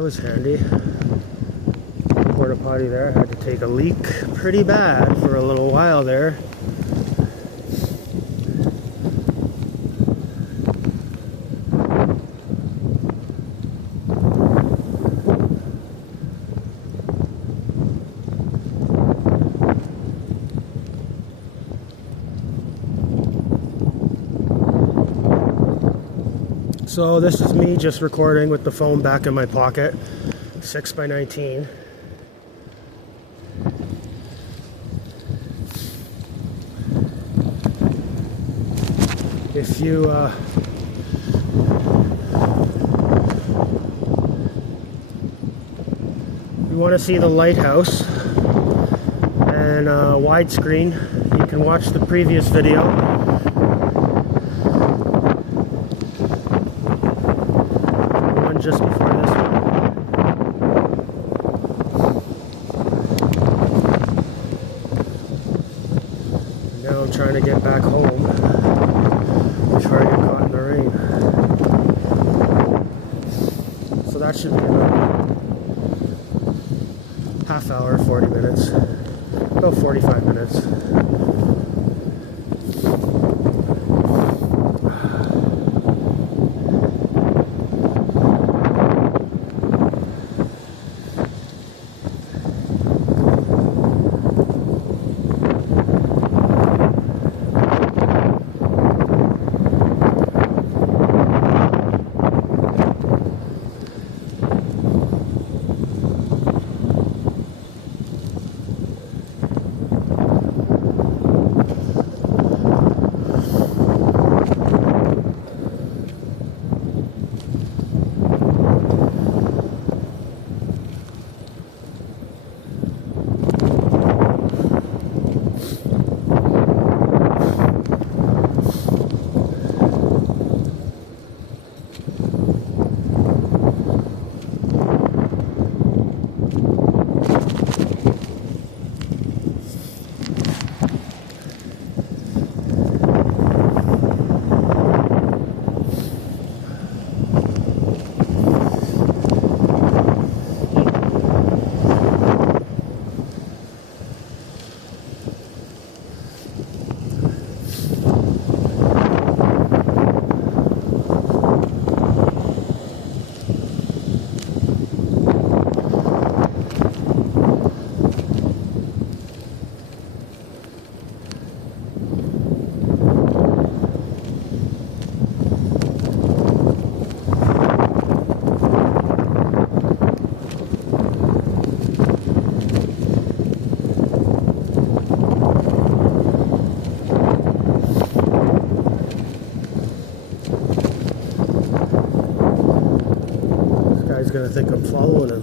That was handy. Porta potty there. I had to take a leak pretty bad for a little while there. So this is me just recording with the phone back in my pocket, 6x19. If you want to see the lighthouse and widescreen, you can watch the previous video. Just before this one. Now I'm trying to get back home before I get caught in the rain. So that should be about half hour, 40 minutes, about 45 minutes. He's gonna think I'm following him.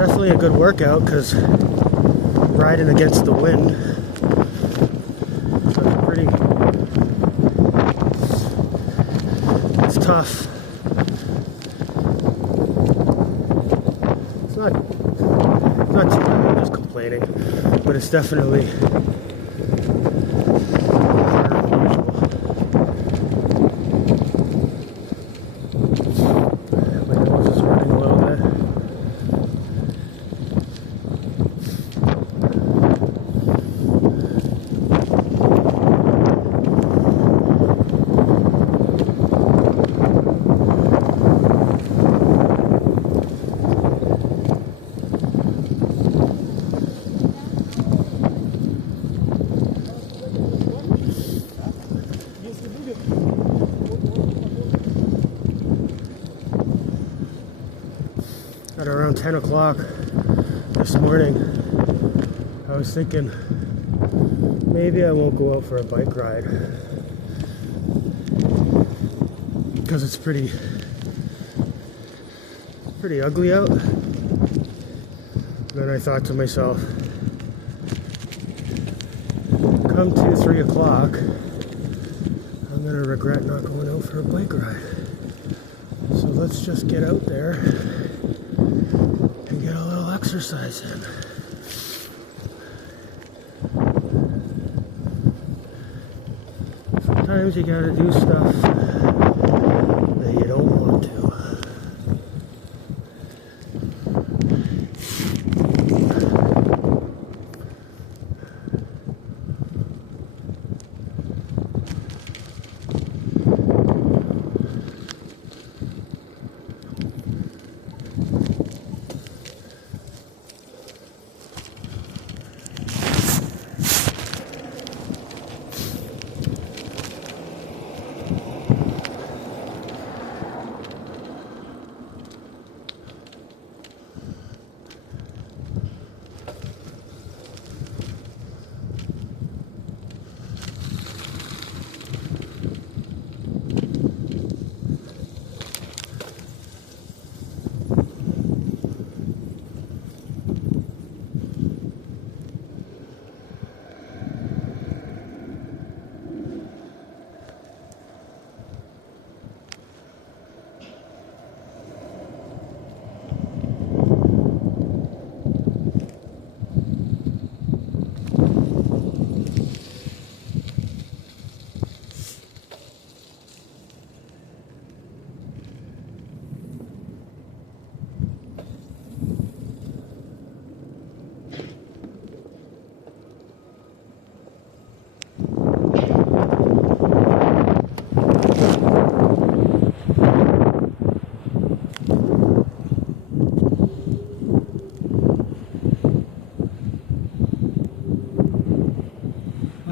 definitely a good workout because riding against the wind. So it's tough. It's not too bad, I'm just complaining, but it's definitely harder than usual. My nose is running a little bit. At around 10 o'clock this morning, I was thinking maybe I won't go out for a bike ride because it's pretty ugly out. Then I thought to myself, come 2-3 o'clock, I'm gonna regret not going out for a bike ride. So let's just get out there and get a little exercise in. Sometimes you gotta do stuff that you don't want to.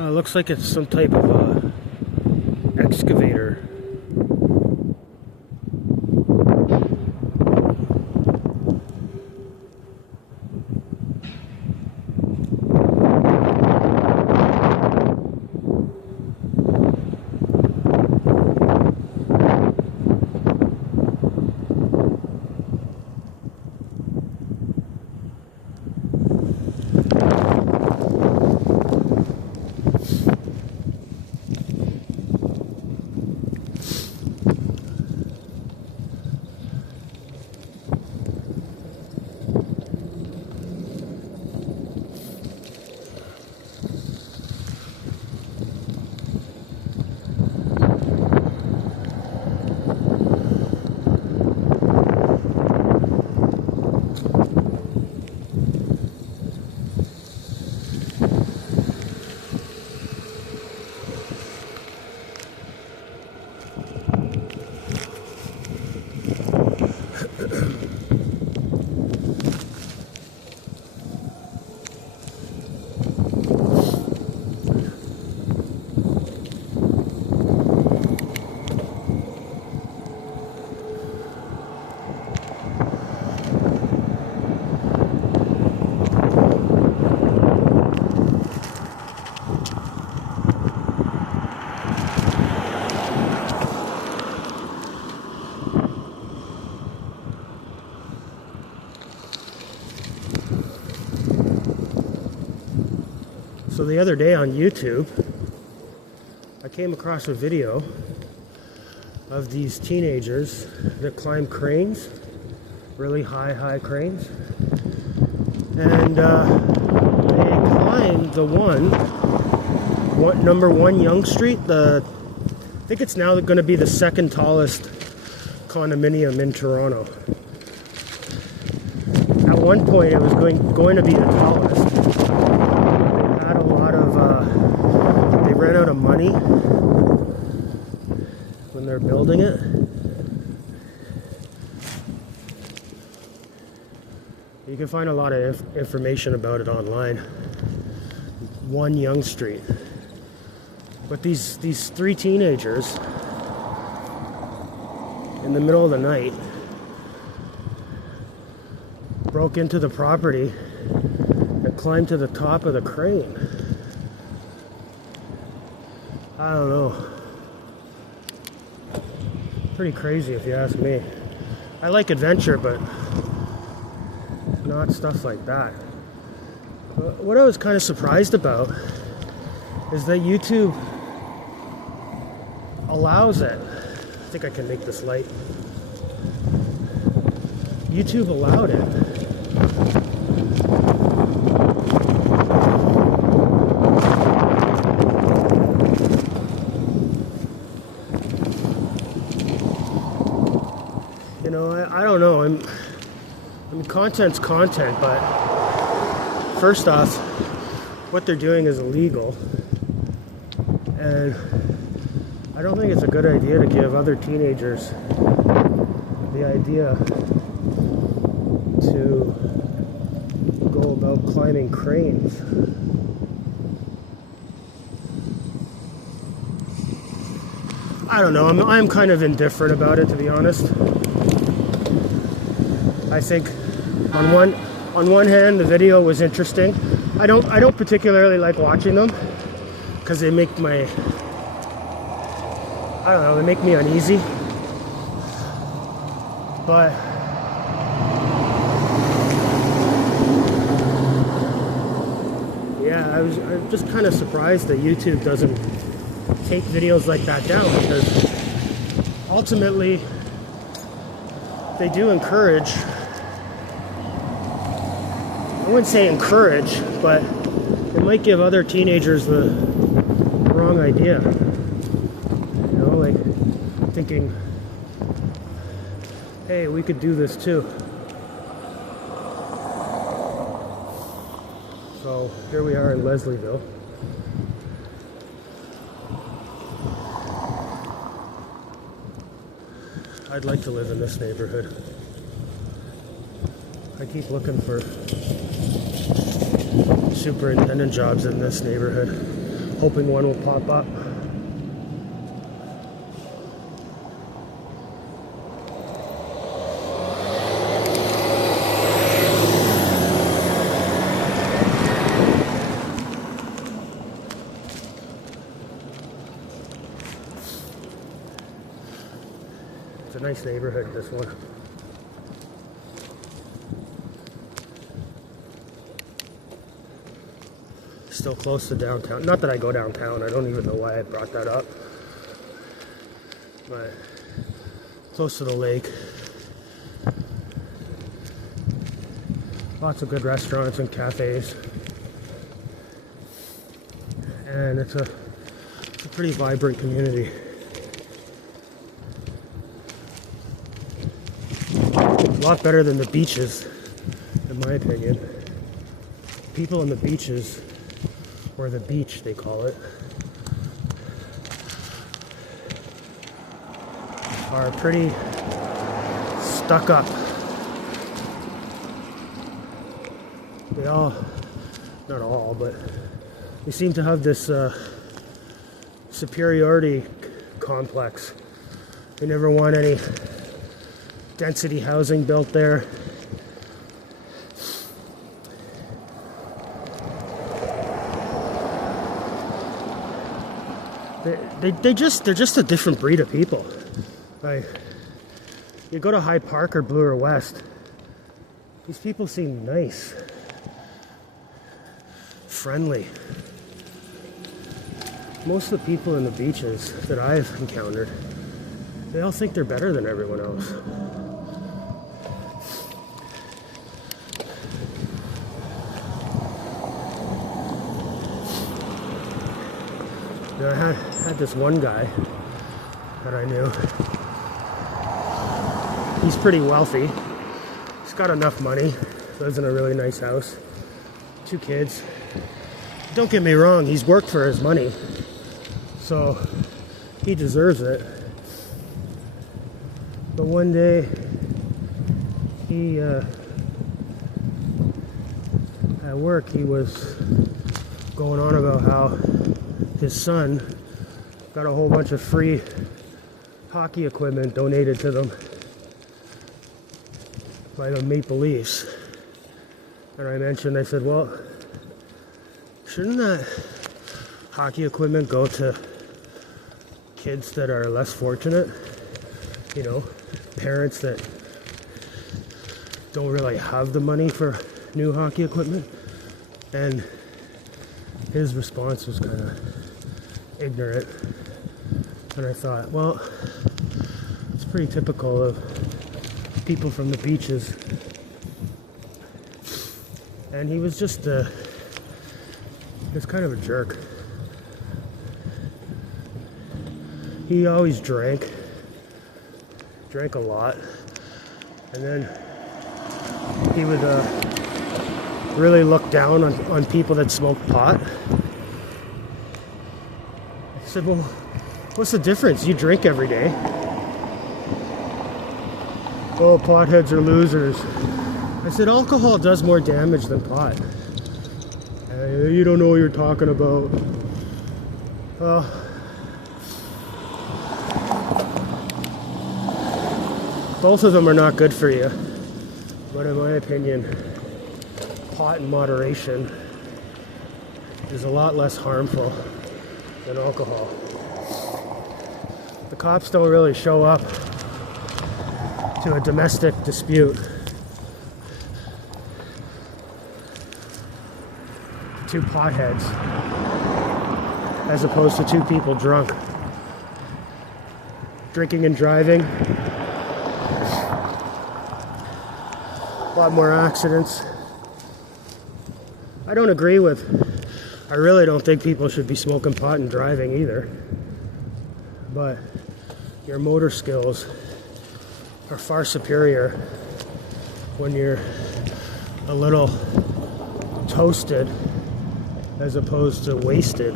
It looks like it's some type of excavator. So the other day on YouTube, I came across a video of these teenagers that climb cranes, really high cranes. And they climbed the number 1 Yonge Street. I think it's now going to be the second tallest condominium in Toronto. At one point, it was going to be the tallest. They had a lot of, they ran out of money when they're building it. You can find a lot of information about it online. 1 Yonge Street. But these 3 teenagers, in the middle of the night, broke into the property and climbed to the top of the crane. I don't know. Pretty crazy if you ask me. I like adventure, but not stuff like that. But what I was kind of surprised about is that YouTube allows it. I think I can make this light. YouTube allowed it. You know, I don't know. I mean, content's content, but first off, what they're doing is illegal. And I don't think it's a good idea to give other teenagers the idea to go about climbing cranes. I don't know, I'm kind of indifferent about it, to be honest. I think on one hand the video was interesting. I don't particularly like watching them because they make my, I don't know, they make me uneasy. But yeah, I'm just kind of surprised that YouTube doesn't take videos like that down, because ultimately they do encourage, I wouldn't say encourage, but it might give other teenagers the wrong idea. You know, like thinking, hey, we could do this too. So here we are in Leslieville. I'd like to live in this neighborhood. I keep looking for superintendent jobs in this neighborhood, hoping one will pop up. It's a nice neighborhood, this one. Still close to downtown. Not that I go downtown, I don't even know why I brought that up. But close to the lake. Lots of good restaurants and cafes. And it's a pretty vibrant community. A lot better than the beaches, in my opinion. People on the beaches, or the beach they call it, are pretty stuck up. They all, not all, but they seem to have this superiority complex. They never want any density housing built there. They're just a different breed of people. Like, you go to Hyde Park or Bloor West, these people seem nice, friendly. most of the people in the beaches that I've encountered, they all think they're better than everyone else. You know, I had this one guy that I knew. He's pretty wealthy. He's got enough money. Lives in a really nice house. 2 kids. Don't get me wrong, he's worked for his money. So he deserves it. But one day he at work he was going on about how his son got a whole bunch of free hockey equipment donated to them by the Maple Leafs. And I said, well, shouldn't that hockey equipment go to kids that are less fortunate? You know, parents that don't really have the money for new hockey equipment? And his response was kind of ignorant. And I thought, well, it's pretty typical of people from the beaches. And he was just kind of a jerk. He always drank a lot, and then he would really look down on people that smoked pot. I said, well, what's the difference? You drink every day. Oh, potheads are losers. I said, alcohol does more damage than pot. You don't know what you're talking about. Both of them are not good for you. But in my opinion, pot in moderation is a lot less harmful than alcohol. The cops don't really show up to a domestic dispute. 2 potheads as opposed to 2 people drunk. Drinking and driving. A lot more accidents. I don't agree with, I really don't think people should be smoking pot and driving either. But your motor skills are far superior when you're a little toasted as opposed to wasted.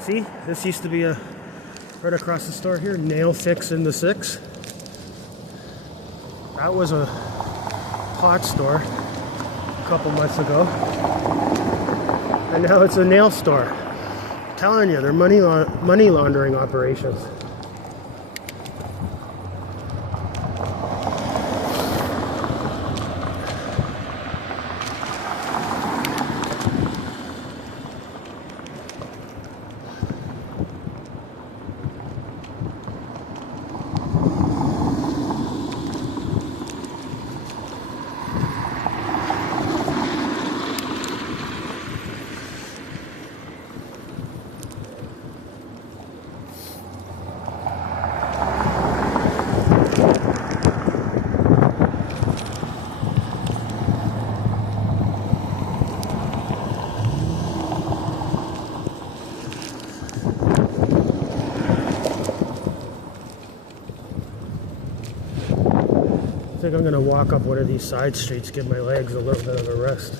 See, this used to be right across the store here, Nail Fix in the 6. That was a pot store a couple months ago, and now it's a nail store. I'm telling you, they're money laundering operations. I think I'm going to walk up one of these side streets, give my legs a little bit of a rest.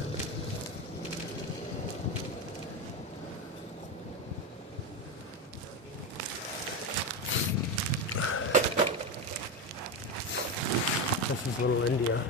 This is Little India.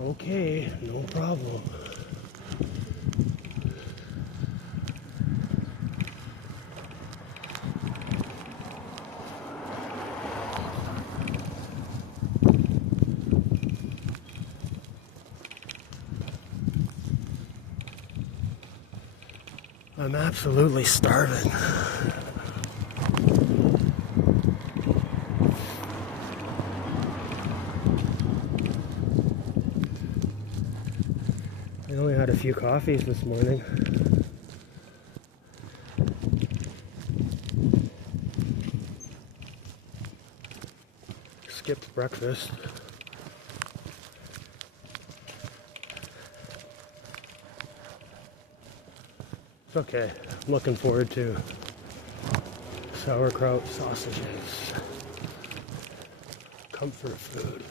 Okay, no problem. I'm absolutely starving. I only had a few coffees this morning. Skipped breakfast. It's okay. I'm looking forward to sauerkraut sausages. Comfort food.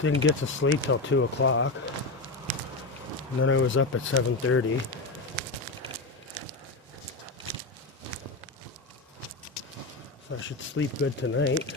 Didn't get to sleep till 2 o'clock. And then I was up at 7:30. So I should sleep good tonight.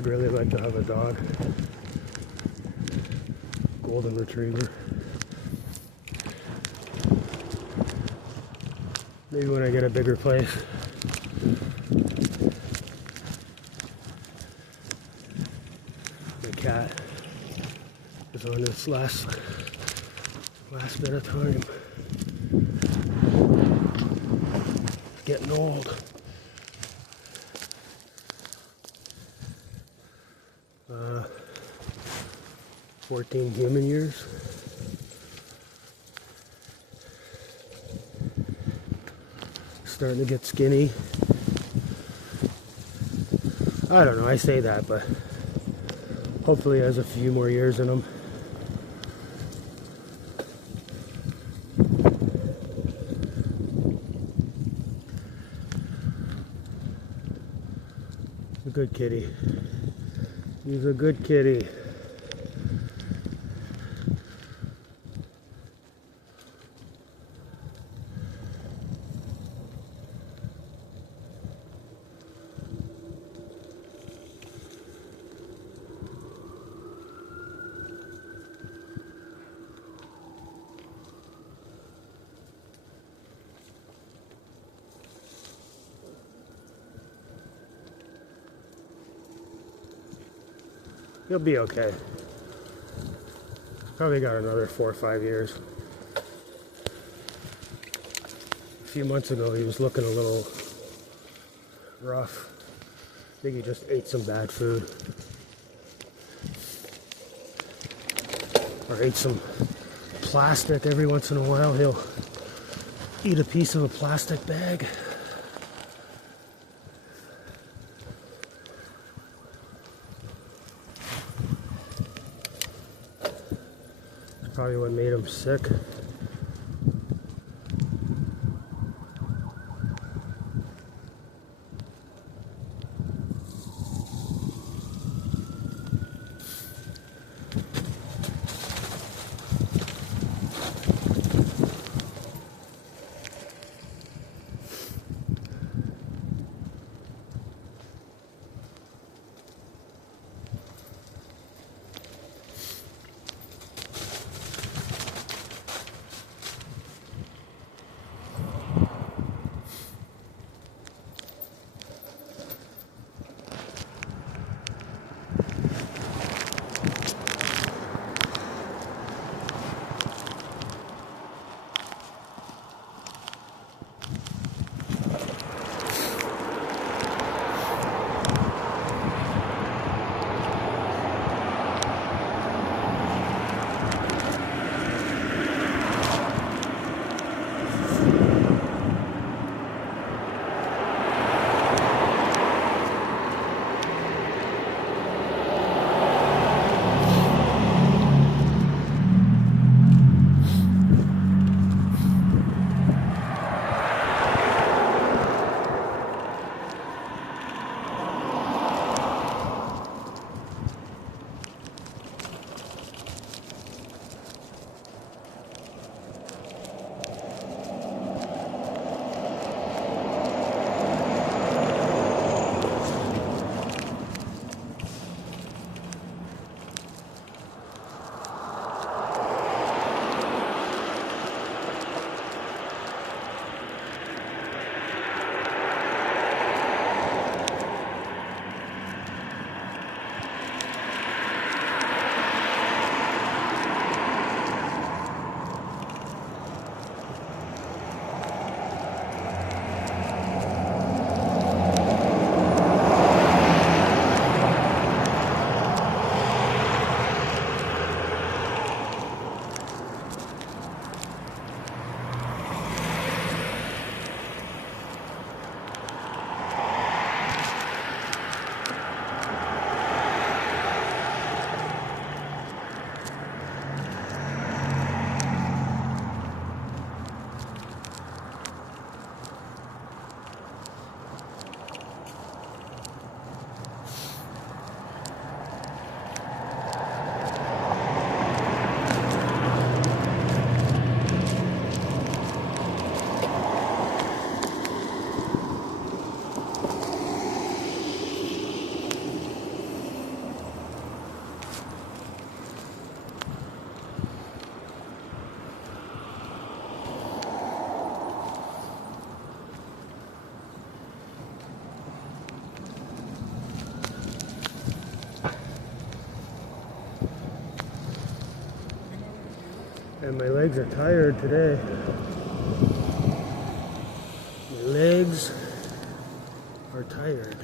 I'd really like to have a dog. Golden retriever. Maybe when I get a bigger place. My cat is on this last bit of time. Getting old. 14 human years. Starting to get skinny. I don't know, I say that, but hopefully he has a few more years in him. A good kitty. He's a good kitty. He'll be okay. Probably got another 4 or 5 years. A few months ago he was looking a little rough. I think he just ate some bad food. Or ate some plastic. Every once in a while he'll eat a piece of a plastic bag. Probably what made him sick. And my legs are tired today. My legs are tired.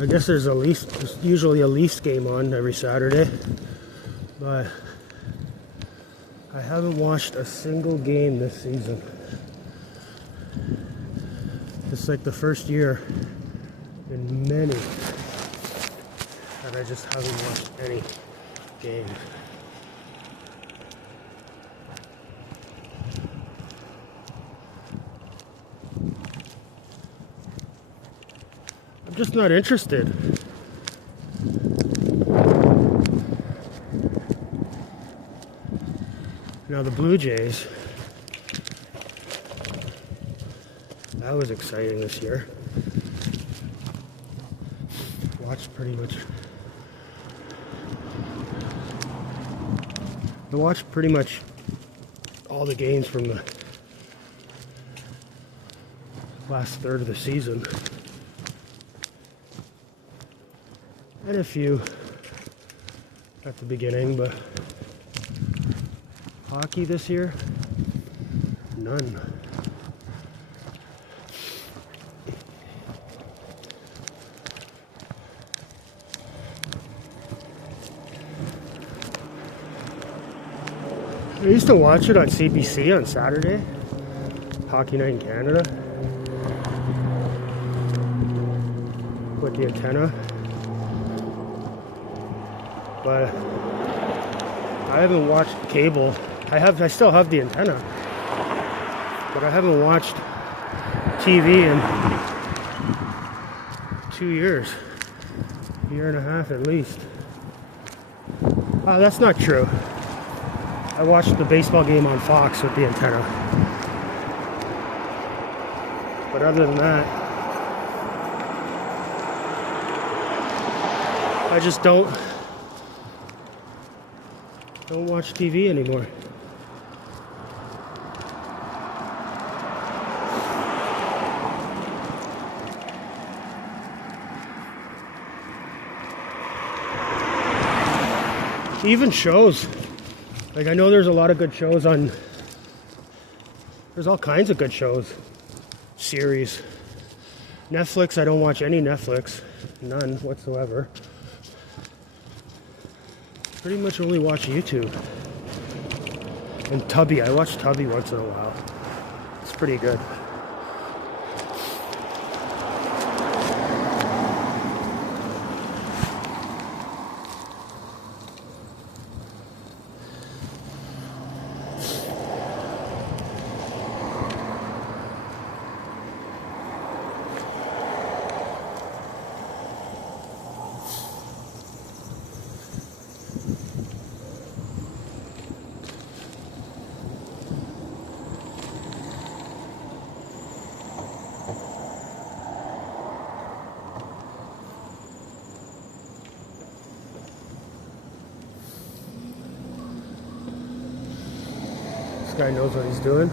I guess there's usually a Leafs game on every Saturday, but I haven't watched a single game this season. It's like the first year in many that I just haven't watched any game. I'm just not interested. Now the Blue Jays, that was exciting this year. Watched pretty much all the games from the last third of the season. And a few at the beginning, but hockey this year, none. I used to watch it on CBC on Saturday, Hockey Night in Canada, with the antenna but I haven't watched cable. I still have the antenna, but I haven't watched TV in 2 years, a year and a half at least. That's not true. I watched the baseball game on Fox with the antenna, but other than that, I just don't watch TV anymore. Even shows. Like, I know there's a lot of good shows on... There's all kinds of good shows. Series. Netflix, I don't watch any Netflix. None whatsoever. Pretty much only watch YouTube. And Tubby. I watch Tubby once in a while. It's pretty good. Guy knows what he's doing.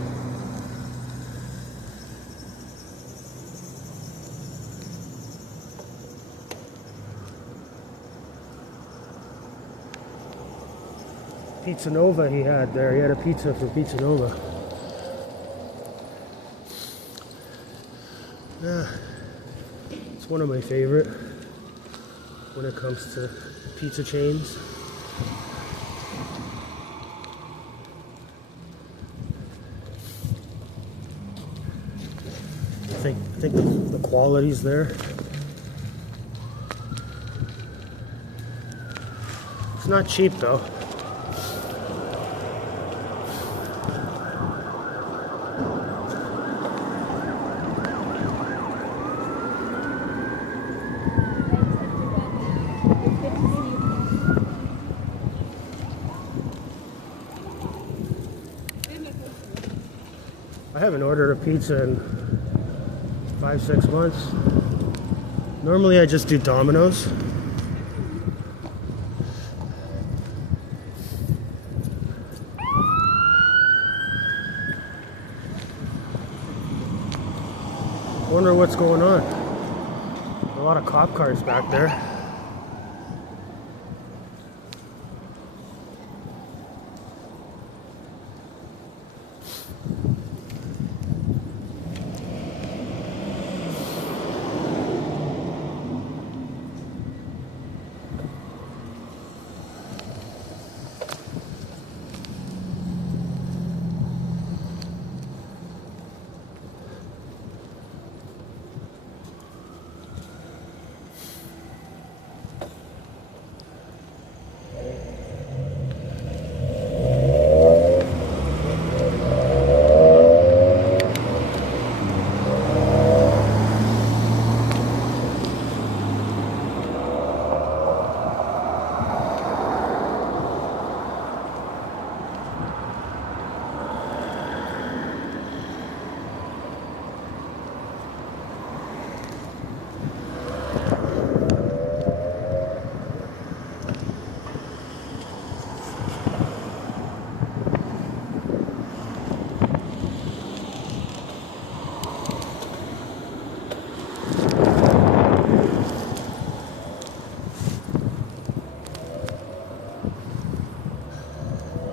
Pizza Nova he had there. He had a pizza for Pizza Nova. Yeah, it's one of my favorite when it comes to pizza chains. I think the quality's there. It's not cheap though. I haven't ordered a pizza in 5-6 months. Normally I just do Domino's. Wonder what's going on. A lot of cop cars back there.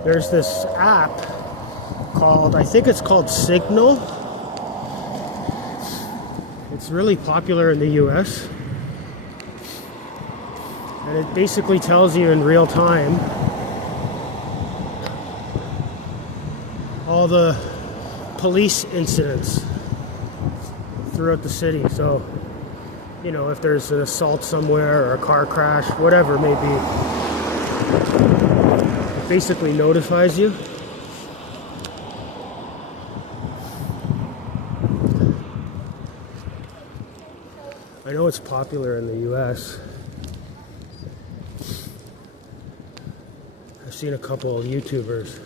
There's this app called, I think it's called Signal. It's really popular in the US. And it basically tells you in real time all the police incidents throughout the city. So, you know, if there's an assault somewhere or a car crash, whatever it may be, It basically notifies you. I know it's popular in the US. I've seen a couple of YouTubers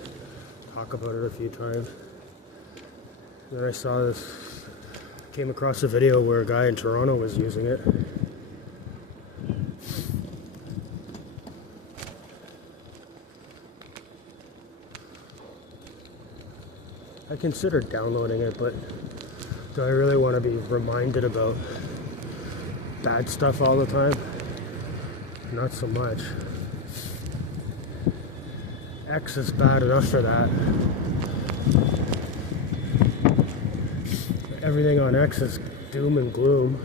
talk about it a few times. Then I saw this, came across a video where a guy in Toronto was using it. I considered downloading it, but do I really want to be reminded about bad stuff all the time? Not so much. X is bad enough for that. Everything on X is doom and gloom.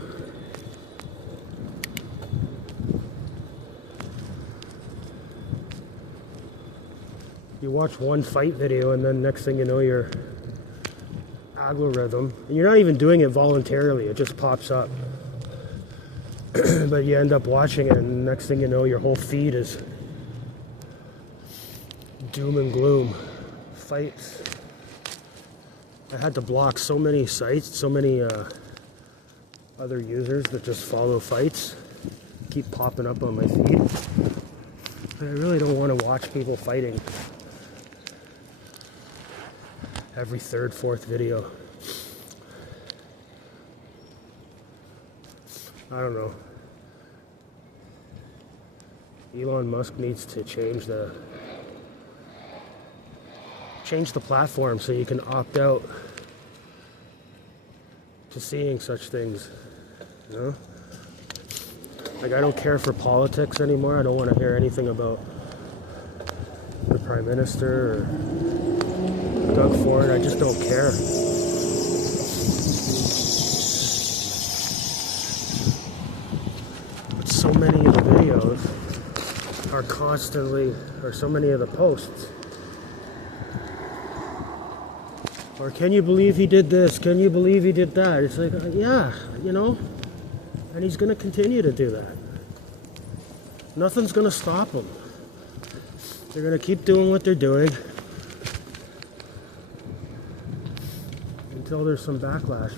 You watch one fight video and then next thing you know your algorithm, and you're not even doing it voluntarily, it just pops up. But you end up watching it and next thing you know your whole feed is doom and gloom. Fights. I had to block so many sites, so many other users that just follow fights. Keep popping up on my feed. But I really don't want to watch people fighting every third, fourth video. I don't know. Elon Musk needs to change the platform so you can opt out to seeing such things, you know? Like, I don't care for politics anymore. I don't want to hear anything about the Prime Minister or Doug Ford. I just don't care. But so many of the videos are constantly, or so many of the posts, or can you believe he did this? Can you believe he did that? It's like, yeah, you know, and he's going to continue to do that. Nothing's going to stop him. They're going to keep doing what they're doing until there's some backlash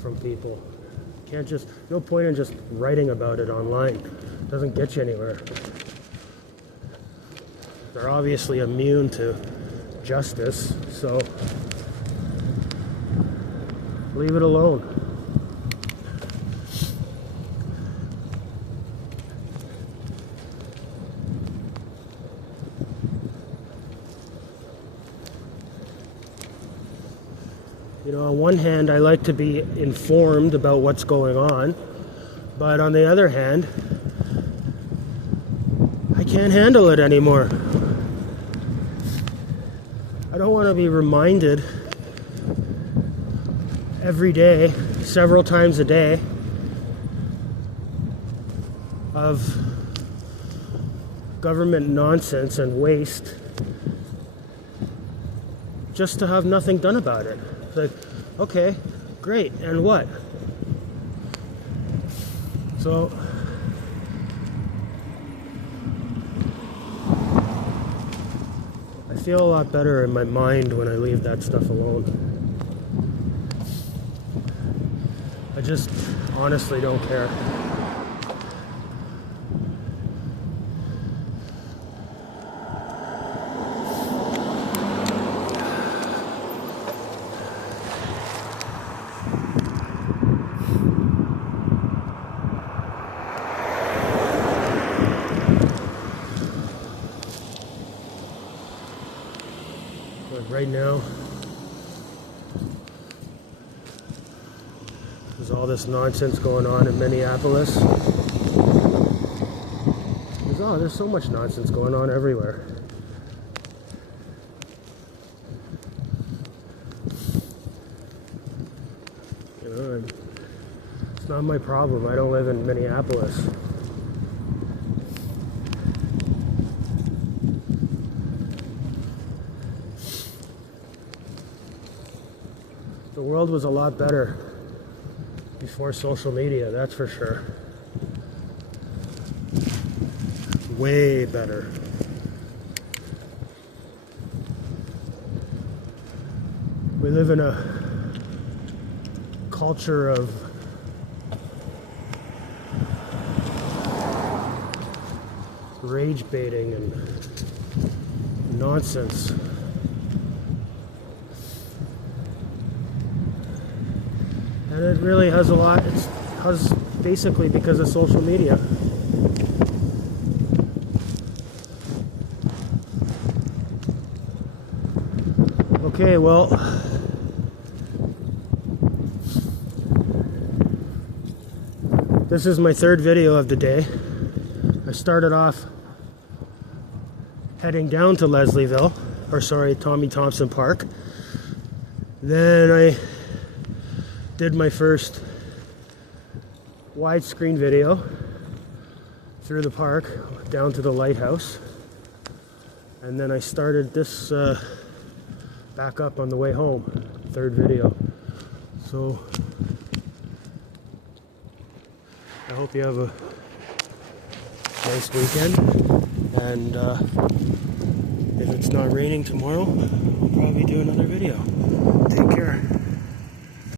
from people. Can't just, no point in just writing about it online. It doesn't get you anywhere. They're obviously immune to justice, so leave it alone. You know, on one hand, I like to be informed about what's going on, but on the other hand, I can't handle it anymore. I don't want to be reminded every day, several times a day, of government nonsense and waste just to have nothing done about it. It's like, okay, great, and what? So I feel a lot better in my mind when I leave that stuff alone. I just honestly don't care. But right now, there's all this nonsense going on in Minneapolis. There's so much nonsense going on everywhere. You know, it's not my problem. I don't live in Minneapolis. The world was a lot better before social media, that's for sure. way better. We live in a culture of rage baiting and nonsense. And it really has a lot, it's basically because of social media. Okay, well, this is my third video of the day. I started off heading down to Tommy Thompson Park. Then I did my first widescreen video through the park down to the lighthouse. And then I started this back up on the way home, third video. So I hope you have a nice weekend, and if it's not raining tomorrow, I'll probably do another video. Take care.